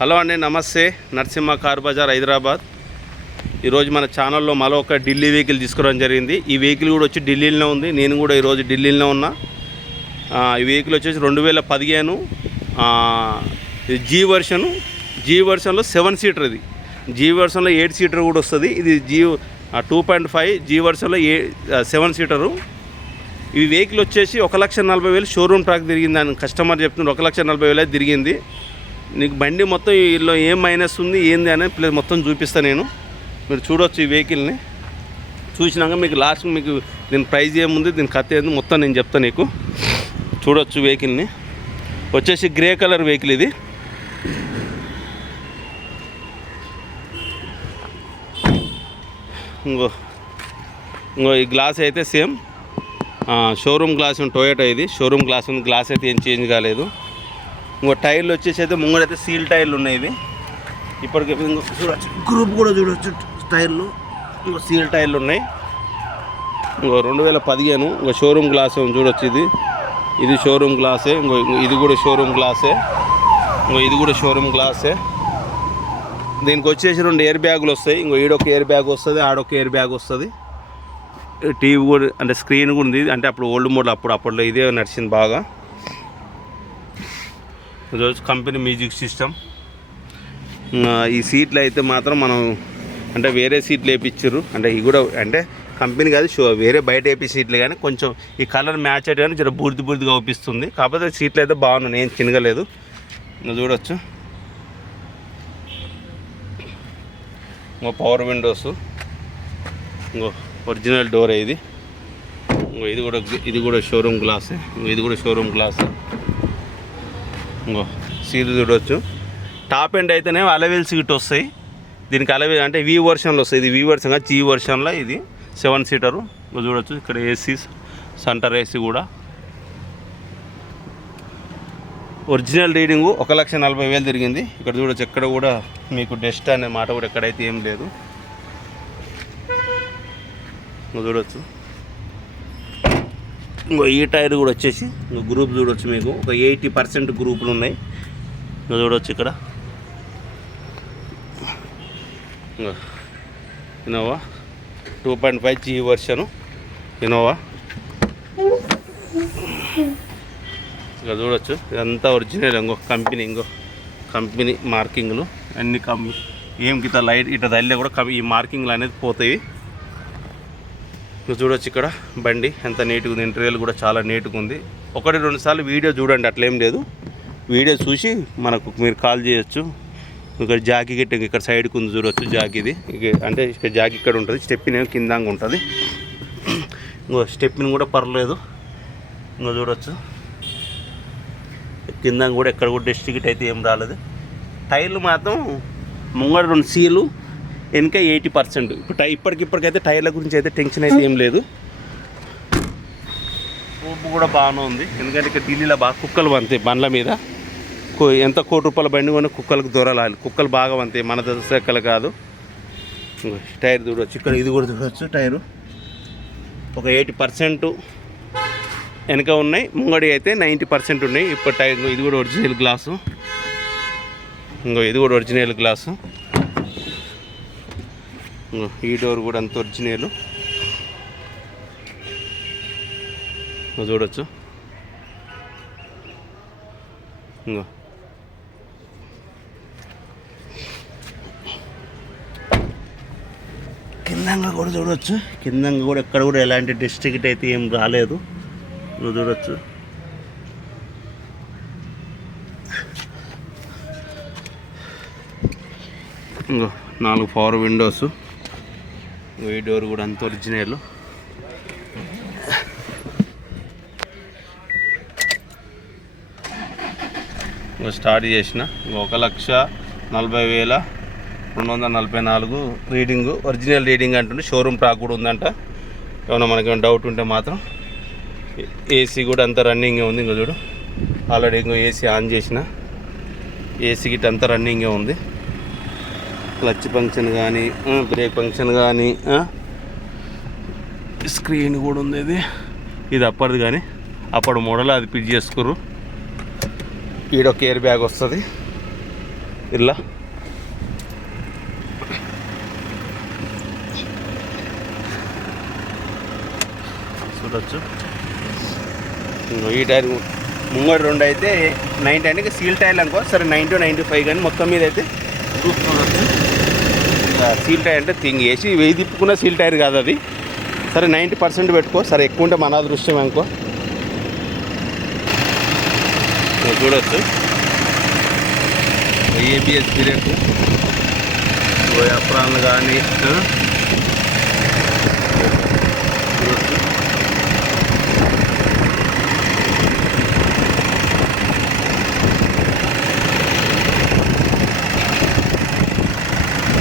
Hello అండి, నమస్తే. Narasimha car Bazar Hyderabad. ఈరోజు మన ఛానల్లో మరో ఒక ఢిల్లీ వెహికల్ తీసుకురావడం జరిగింది. ఈ వెహికల్ కూడా వచ్చి ఢిల్లీలోనే ఉంది. నేను కూడా ఈరోజు ఢిల్లీలో ఉన్నా. ఈ వెహికల్ వచ్చేసి 2015 జీ వర్షన్లో 7 సీటర్. ఇది జీ వర్షన్లో 8 సీటర్ కూడా వస్తుంది. ఇది 2.5 జీ వర్షన్లో 7 సీటరు. ఈ వెహికల్ వచ్చేసి 1,40,000 షోరూమ్ ట్రాక్ తిరిగింది అని కస్టమర్ చెప్తున్నారు. 1,40,000 తిరిగింది. నీకు బండి మొత్తం వీళ్ళు ఏం మైనస్ ఉంది ఏంది అనేది ప్లస్ మొత్తం చూపిస్తాను నేను. మీరు చూడవచ్చు ఈ వెహికల్ని. చూసినాక మీకు లాస్ట్ మీకు దీని ప్రైజ్ ఏముంది, దీని కథ ఏంది మొత్తం నేను చెప్తాను నీకు. చూడవచ్చు వెహికల్ని. వచ్చేసి గ్రే కలర్ వెహికల్ ఇది. ఇంకో ఈ గ్లాస్ అయితే సేమ్ షోరూమ్ గ్లాస్ ఉంది. టొయోటా ఇది షోరూమ్ గ్లాస్ ఉంది. గ్లాస్ అయితే ఏం చేంజ్ కాలేదు. ఇంకో టైర్లు వచ్చేసి అయితే ముంగడైతే సీల్ టైర్లు ఉన్నాయి. ఇవి ఇప్పటికి చూడవచ్చు. గ్రూప్ కూడా చూడవచ్చు టైర్లు. ఇంకో సీల్ టైర్లు ఉన్నాయి. ఇంకో 2015 ఇంకో షోరూమ్ గ్లాస్ చూడవచ్చు. ఇది షోరూమ్ గ్లాసే. ఇంకో ఇది కూడా షోరూమ్ గ్లాసే. ఇంకో ఇది కూడా షోరూమ్ గ్లాసే. దీనికి వచ్చేసి 2 ఎయిర్ బ్యాగులు వస్తాయి. ఇంకో ఈడొక ఎయిర్ బ్యాగ్ వస్తుంది, ఆడొక ఎయిర్ బ్యాగ్ వస్తుంది. టీవీ కూడా అంటే స్క్రీన్ కూడా ఉంది. అంటే అప్పుడు ఓల్డ్ మోడల్, అప్పట్లో ఇదే నడిచింది బాగా. ఈరోజు కంపెనీ మ్యూజిక్ సిస్టమ్. ఈ సీట్లు అయితే మాత్రం మనం అంటే వేరే సీట్లు వేయించారు. అంటే ఇవి కూడా అంటే కంపెనీ కాదు, వేరే బయట వేపి సీట్లు. కానీ కొంచెం ఈ కలర్ మ్యాచ్ అయితే కానీ జర బూర్దిగా అవుపిస్తుంది. కాకపోతే సీట్లు అయితే బాగున్నాయి, ఏం చినగలేదు. చూడవచ్చు. ఇంకో పవర్ విండోస్. ఇంకో ఒరిజినల్ డోర్ ఇది. ఇంకో ఇది కూడా షోరూమ్ గ్లాస్. ఇది కూడా షోరూమ్ గ్లాస్. ఇంకో సీల్ చూడవచ్చు. టాప్ ఎండ్ అయితేనే అలవెల్ సీట్ వస్తాయి. దీనికి అలవెల్ అంటే వి వర్షన్లో వస్తాయి. ఇది వి వర్షన్ కాదు, జీ వర్షన్లో ఇది 7 సీటరు. చూడవచ్చు. ఇక్కడ ఏసీ, సెంటర్ ఏసీ కూడా. ఒరిజినల్ రీడింగు 1,40,000 తిరిగింది. ఇక్కడ చూడవచ్చు. ఎక్కడ కూడా మీకు డస్ట్ అనే మాట కూడా ఎక్కడైతే ఏం లేదు. చూడవచ్చు. ఇంకో ఈ టైర్ కూడా వచ్చేసి ఇంకో గ్రూప్ చూడవచ్చు. మీకు ఒక 80% గ్రూపులు ఉన్నాయి. ఇంకా చూడవచ్చు. ఇక్కడ ఇన్నోవా 2.5 జీ వర్షను ఇన్నోవా. ఇంకా చూడవచ్చు. ఇదంతా ఒరిజినల్. ఇంకో కంపెనీ మార్కింగ్లు అన్ని ఏం గిట్ట లైట్ ఇట్లా తల్లి కూడా ఈ మార్కింగ్లు అనేది పోతాయి. చూడవచ్చు. ఇక్కడ బండి ఎంత నీట్గా ఉంది. ఇంటీరియర్ కూడా చాలా నీట్గా ఉంది. 1-2 సార్లు వీడియో చూడండి, అట్లేం లేదు. వీడియో చూసి మనకు మీరు కాల్ చేయొచ్చు. ఇక్కడ జాకీ గిట్ట ఇక్కడ సైడ్కి ఉంది చూడవచ్చు. జాకీది అంటే ఇక్కడ జాకీ ఇక్కడ ఉంటుంది. స్టెప్పిన్ ఏమో కిందంగా ఉంటుంది. ఇంకో స్టెప్పిన్ కూడా పర్లేదు. ఇంకో చూడవచ్చు. కింద కూడా ఎక్కడ కూడా డస్ట్ గిట్ అయితే ఏం రాలేదు. టైర్లు మాత్రం ముంగడ 2 సీలు, వెనక 80%. ఇప్పటికైతే టైర్ల గురించి అయితే టెన్షన్ అయితే ఏం లేదు. ఊపు కూడా బాగానే ఉంది. ఎందుకంటే ఇక్కడ ఢిల్లీలో బాగా కుక్కలు వంతాయి బండ్ల మీద. ఎంత ₹1,00,000 బండి కొన్నా కుక్కలకు దూరాలి. కుక్కలు బాగా వంతాయి, మన దశకలు కాదు. టైర్ చూడవచ్చు. ఇక్కడ ఇది కూడా చూడవచ్చు. టైరు ఒక 80% వెనక ఉన్నాయి. ముంగడి అయితే 90% ఉన్నాయి. ఇప్పుడు టైర్ ఇది కూడా ఒరిజినల్ గ్లాసు. ఇది కూడా ఒరిజినల్ గ్లాసు. ఈ డోర్ కూడా అంత ఒరిజినల్. చూడవచ్చు. కిందంగా కూడా చూడవచ్చు. కిందంగా కూడా ఎక్కడ కూడా ఎలాంటి డిస్ట్రిక్ట్ అయితే ఏం రాలేదు. నువ్వు చూడవచ్చు. ఇంకో 4 పవర్ విండోస్. ఈ డోర్ కూడా అంత ఒరిజినల్. స్టార్ట్ చేసిన 1,40,244 రీడింగు. ఒరిజినల్ రీడింగ్ అంటుండే. షోరూమ్ ట్రాక్ కూడా ఉందంట. ఏమన్నా మనకి డౌట్ ఉంటే మాత్రం. ఏసీ కూడా అంతా రన్నింగే ఉంది. ఇంకో చూడు. ఆల్రెడీ ఇంకో ఏసీ ఆన్ చేసిన. ఏసీ గిట్ అంతా రన్నింగే ఉంది. క్లచ్ ఫంక్షన్ కానీ, బ్రేక్ ఫంక్షన్ కానీ, స్క్రీన్ కూడా ఉంది. ఇది అప్పటిది కానీ అప్పుడు మోడల్ అది ఫిట్ చేసుకుర్రు. ఈడొక ఎయిర్ బ్యాగ్ వస్తుంది. ఇలా చూడొచ్చు. ఈ టైర్ ముంగడు 2 అయితే 90 అంటే సీల్ టైర్లు అనుకో, సరే 90 95 కానీ మొత్తం మీద అయితే చూడొచ్చు. సీల్ టైర్ అంటే వేసి 1000 తిప్పుకున్న సీల్ టైర్ కాదు అది. సరే 90% పెట్టుకో, సరే ఎక్కువ ఉంటే మన అదృష్టం అనుకో. చూడొచ్చు ఏబిఎస్ బ్రేక్, అప్రాన్లు కానీ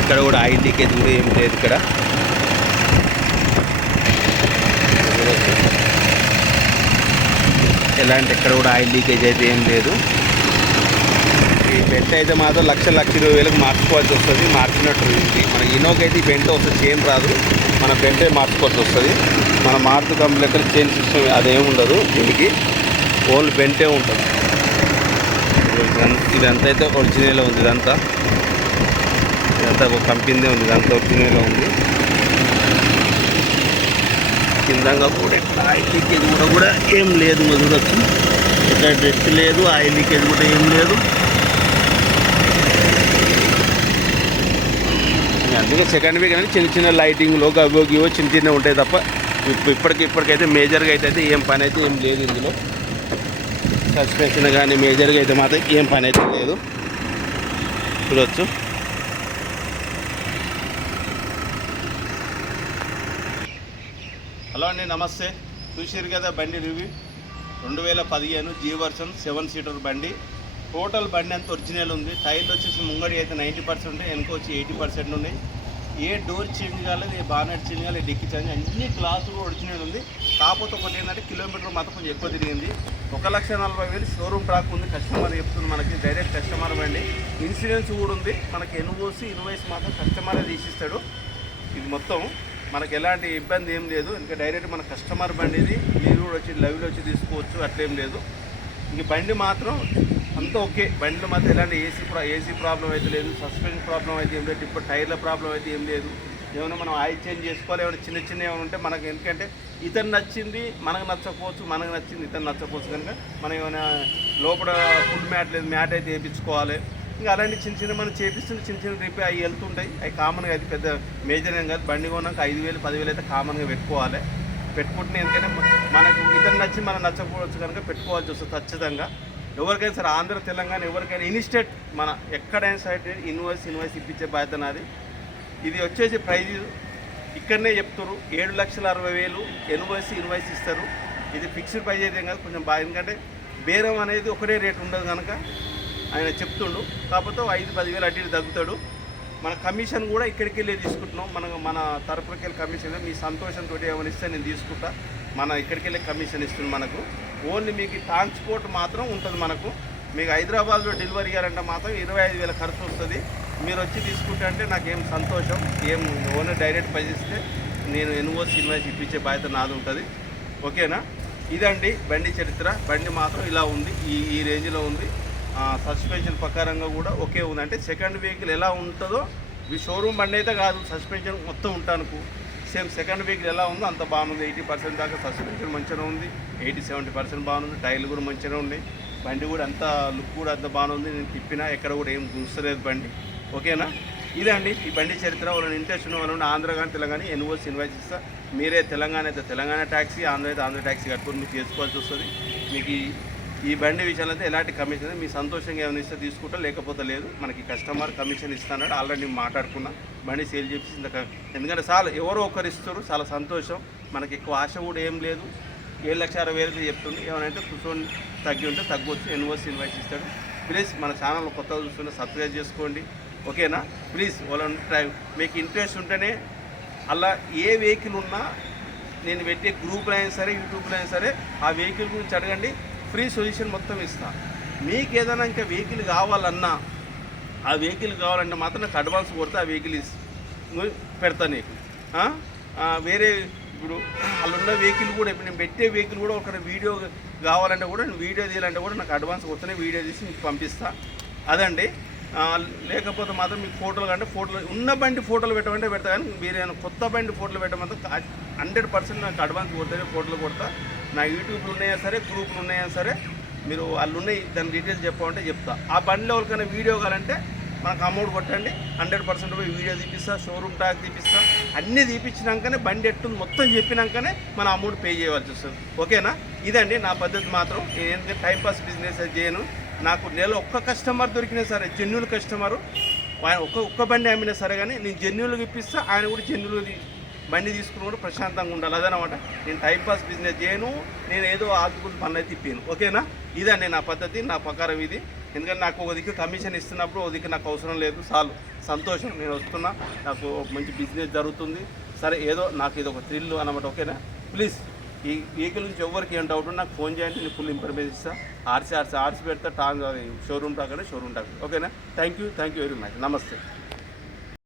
ఇక్కడ కూడా ఆయిల్ లీకేజ్ కూడా ఏం లేదు. ఇక్కడ ఎలాంటి ఎక్కడ కూడా ఆయిల్ లీకేజ్ అయితే ఏం లేదు. ఈ బెంట్ అయితే మాత్రం 1,20,000 మార్చుకోవాల్సి వస్తుంది. మార్చినట్టు ఇది మన ఇనోకి అయితే ఈ బెంట్ వస్తుంది, చైన్ రాదు. మన బెంటే మార్చుకోవాల్సి వస్తుంది. మన మార్పు కంప్లీట్ చైన్ సిస్టమ్ అదేమి ఉండదు, దీనికి ఓన్లీ బెంటే ఉంటుంది. ఇదంతా అయితే ఒరిజినల్ ఉంది. ఇదంతా ఒక కంపెనీదే ఉంది, ఇదంతా ఒరిజినల్ ఉంది. కిందంగా కూడా ఆయిల్ లీకేజ్ కూడా ఏం లేదు. చూడొచ్చు ఇక్కడ డ్రెస్ లేదు, ఆయిల్ లీకేజ్ కూడా ఏం లేదు. అందుకే సెకండ్ వీక్ అనేది చిన్న చిన్న లైటింగ్లో గవో చిన్న ఉంటాయి తప్ప ఇప్పటికైతే మేజర్గా అయితే ఏం పని అయితే ఏం లేదు. ఇందులో సస్పెన్షన్ కానీ మేజర్గా అయితే మాత్రం ఏం పని అయితే లేదు. చూడొచ్చు. హలో అండి, నమస్తే. చూసారు కదా బండి రివ్యూ 2015 G వర్షన్ 7 సీటర్ బండి. టోటల్ బండి అంతా ఒరిజినల్ ఉంది. టైర్లు వచ్చేసి ముంగడి అయితే 90%, వెనుక వచ్చి 80% ఉన్నాయి. ఏ డోర్ చేంజ్ కాలేదు, ఏ బానెట్ చేంజ్ కాలేదు, డిక్కి చేంజ్, అన్ని గ్లాసులు ఒరిజినల్ ఉంది. కాకపోతే ఒకటి ఏంటంటే కిలోమీటర్ మాత్రం కొంచెం ఎక్కువ తిరిగింది. 1,40,000 షోరూమ్ ట్రాక్ ఉంది. కస్టమర్ చెప్తుంది మనకి, డైరెక్ట్ కస్టమర్ బండి. ఇన్సూరెన్స్ కూడా ఉంది మనకి. ఎన్ఓసి ఇన్వాయిస్ మాత్రం కస్టమరే తీసిస్తాడు. ఇది మొత్తం మనకు ఎలాంటి ఇబ్బంది ఏం లేదు. ఇంకా డైరెక్ట్ మన కస్టమర్ బండి ఇది. మీరు కూడా వచ్చి లైవ్లో వచ్చి తీసుకోవచ్చు, అట్లేం లేదు. ఇంక బండి మాత్రం అంతా ఓకే. బండిలో మాత్రం ఎలాంటి ఏసీ ప్రాబ్లం అయితే లేదు, సస్పెన్షన్ ప్రాబ్లం అయితే ఏం లేదు, ఇప్పుడు టైర్ల ప్రాబ్లం అయితే ఏం లేదు. ఏమైనా మనం ఆయిల్ చేంజ్ చేసుకోవాలి, ఏమైనా చిన్న ఏమైనా ఉంటే మనకు, ఎందుకంటే ఇతను నచ్చింది మనకు నచ్చకపోవచ్చు, మనకు నచ్చింది ఇతను నచ్చకపోవచ్చు. కనుక మనం ఏమైనా లోపల ఫుల్ మ్యాట్ లేదు, మ్యాట్ అయితే వేయించుకోవాలి. ఇంకా అలాంటి చిన్న మనం చేపిస్తుంటే చిన్న రిపేర్ అవి వెళ్తుంటాయి. అవి కామన్గా, అది పెద్ద మేజర్ ఏం కాదు. బండి కొన్నాక 5,000 10,000 అయితే కామన్గా పెట్టుకోవాలి. పెట్టుకుంటే ఎందుకంటే మనకు ఇతను నచ్చి మనం నచ్చకపోవచ్చు కనుక పెట్టుకోవాల్సి వస్తుంది ఖచ్చితంగా. ఎవరికైనా సరే ఆంధ్ర తెలంగాణ ఎవరికైనా ఇన్స్టేట్ మన ఎక్కడైనా సరే ఇన్వాయిస్ ఇప్పించే బాధ్యత నాది. ఇది వచ్చేసి ప్రైజ్ ఇక్కడనే చెప్తారు 7,60,000 ఇన్వాయిస్ ఇస్తారు. ఇది ఫిక్స్డ్ ప్రైజ్ అయితే కాదు, కొంచెం బాగా. ఎందుకంటే బేరం అనేది ఒకటే రేట్ ఉండదు కనుక ఆయన చెప్తుండు. కాకపోతే 5-10,000 అటు ఇటు తగ్గుతాడు. మన కమిషన్ కూడా ఇక్కడికి వెళ్ళి తీసుకుంటున్నాం. మన తరపుకి వెళ్ళి కమిషన్ మీ సంతోషంతో ఏమైనా ఇస్తే నేను తీసుకుంటా. మన ఇక్కడికి వెళ్ళి కమిషన్ ఇస్తుంది మనకు. ఓన్లీ మీకు ట్రాన్స్పోర్ట్ మాత్రం ఉంటుంది మనకు. మీకు హైదరాబాద్లో డెలివరీ ఇవ్వాలంటే మాత్రం 25,000 ఖర్చు వస్తుంది. మీరు వచ్చి తీసుకుంటే అంటే నాకేం సంతోషం. ఏం ఓనర్ డైరెక్ట్ పైసిస్తే నేను ఎన్ఓసి ఇన్వాయిస్ ఇప్పించే బాధ్యత నాది ఉంటుంది. ఓకేనా? ఇదండి బండి చరిత్ర. బండి మాత్రం ఇలా ఉంది, ఈ రేంజ్లో ఉంది. సస్పెన్షన్ ప్రకారంగా కూడా ఓకే ఉంది. అంటే సెకండ్ వెహికల్ ఎలా ఉంటుందో, ఈ షోరూమ్ బండి అయితే కాదు, సస్పెన్షన్ మొత్తం ఉంటానుకు సేమ్ సెకండ్ వెహికల్ ఎలా ఉందో అంత బాగుంది. 80% దాకా సస్పెన్షన్ మంచిగా ఉంది, 80-70% బాగుంది. టైర్లు కూడా మంచిగా ఉన్నాయి. బండి కూడా అంత లుక్ కూడా అంత బాగుంది. నేను తిప్పినా ఎక్కడ కూడా ఏం గుంచలేదు బండి. ఓకేనా? ఇదండి ఈ బండి చరిత్ర. వాళ్ళని ఇంట్రెస్ట్ ఉన్న వాళ్ళు ఆంధ్ర కానీ తెలంగాణ ఎన్ఓసి ఇన్వాయిస్ ఇస్తా. మీరే తెలంగాణ అయితే తెలంగాణ ట్యాక్సీ, ఆంధ్ర అయితే ఆంధ్ర ట్యాక్సీ కట్టుకొని మీకు చేసుకోవాల్సి వస్తుంది. మీకు ఈ బండి విషయాలు అయితే ఎలాంటి కమిషన్ మీ సంతోషంగా ఏమైనా ఇస్తే తీసుకుంటా, లేకపోతే లేదు. మనకి కస్టమర్ కమిషన్ ఇస్తాడు. ఆల్రెడీ నేను మాట్లాడుకున్నా, బండి సేల్ చేసి. ఎందుకంటే చాలా ఎవరో ఒకరు ఇస్తారు, చాలా సంతోషం. మనకి ఎక్కువ ఆశ కూడా ఏం లేదు. 7,60,000 చెప్తుంది. ఏమైనా కూర్చొని తగ్గి ఉంటే తగ్గవచ్చు. ఎన్ఓసి ఇన్వాయిస్ ఇస్తాడు. ప్లీజ్ మన ఛానల్ కొత్తగా చూస్తుంటే సబ్స్క్రైబ్ చేసుకోండి. ఓకేనా? ప్లీజ్ వాళ్ళని మీకు ఇంట్రెస్ట్ ఉంటేనే అలా ఏ వెహికల్ ఉన్నా నేను పెట్టే గ్రూప్లో అయినా సరే, యూట్యూబ్లో అయినా సరే ఆ వెహికల్ గురించి అడగండి. ఫ్రీ సొల్యూషన్ మొత్తం ఇస్తాను. మీకు ఏదైనా ఇంకా వెహికల్ కావాలన్నా, ఆ వెహికల్ కావాలంటే మాత్రం నాకు అడ్వాన్స్ కొడితే ఆ వెహికల్ పెడతాను నీకు. వేరే ఇప్పుడు వాళ్ళున్న వెహికల్ కూడా, ఇప్పుడు నేను పెట్టే వెహికల్ కూడా ఒక వీడియో కావాలంటే కూడా, నేను వీడియో తీయాలంటే కూడా నాకు అడ్వాన్స్ కొడితేనే వీడియో తీసి మీకు పంపిస్తా. అదండి లేకపోతే మాత్రం మీకు ఫోటోలు కంటే ఫోటోలు ఉన్న బండి ఫోటోలు పెట్టమంటే పెడతా, కానీ మీరు కొత్త బండి ఫోటోలు పెట్టమంటే 100% నాకు అడ్వాన్స్ కొడితేనే ఫోటోలు కొడతా. నా యూట్యూబ్లు ఉన్నాయా సరే, గ్రూపులు ఉన్నాయా సరే, మీరు వాళ్ళు ఉన్నాయి దాని డీటెయిల్స్ చెప్పమంటే చెప్తా. ఆ బండిలో ఎవరికైనా వీడియో కావాలంటే మనకు అమౌంట్ కొట్టండి, 100% పోయి వీడియో తీపిస్తా, షోరూమ్ ట్యాగ్ తీపిస్తా. అన్నీ తీపించినాకనే బండి ఎట్టుంది మొత్తం చెప్పినాకనే మన అమౌంట్ పే చేయవలసి వస్తుంది. ఓకేనా? ఇదండి నా పద్ధతి. మాత్రం నేను ఎందుకంటే టైంపాస్ బిజినెస్ చేయను. నాకు నెల ఒక్క కస్టమర్ దొరికినా సరే, జెన్యున్ కస్టమరు, ఒక్క బండి అమ్మినా సరే, కానీ నేను జెన్యున్గా ఇప్పిస్తా, ఆయన కూడా జెన్యున్గా బండి తీసుకుని కూడా ప్రశాంతంగా ఉండాలి. అదనమాట. నేను టైంపాస్ బిజినెస్ చేయను, నేను ఏదో ఆదుకుని పని అయితే ఇప్పాను. ఓకేనా? ఇదండి నా పద్ధతి, నా ప్రకారం ఇది. ఎందుకంటే నాకు ఒక దిక్కు కమిషన్ ఇస్తున్నప్పుడు ఒక దిక్కు నాకు అవసరం లేదు, చాలు, సంతోషం. నేను వస్తున్నా, నాకు మంచి బిజినెస్ జరుగుతుంది, సరే ఏదో నాకు ఇది ఒక థ్రిల్ అనమాట. ఓకేనా? ప్లీజ్ ఈ వెహికల్ నుంచి ఎవరికి ఏం డౌట్ నాకు ఫోన్ చేయండి, నేను ఫుల్ ఇన్ఫర్మేషన్ ఇస్తాను. ఆర్సీ పెడతా, షోరూమ్ టాక్. ఓకేనా? Thank you very much. నమస్తే.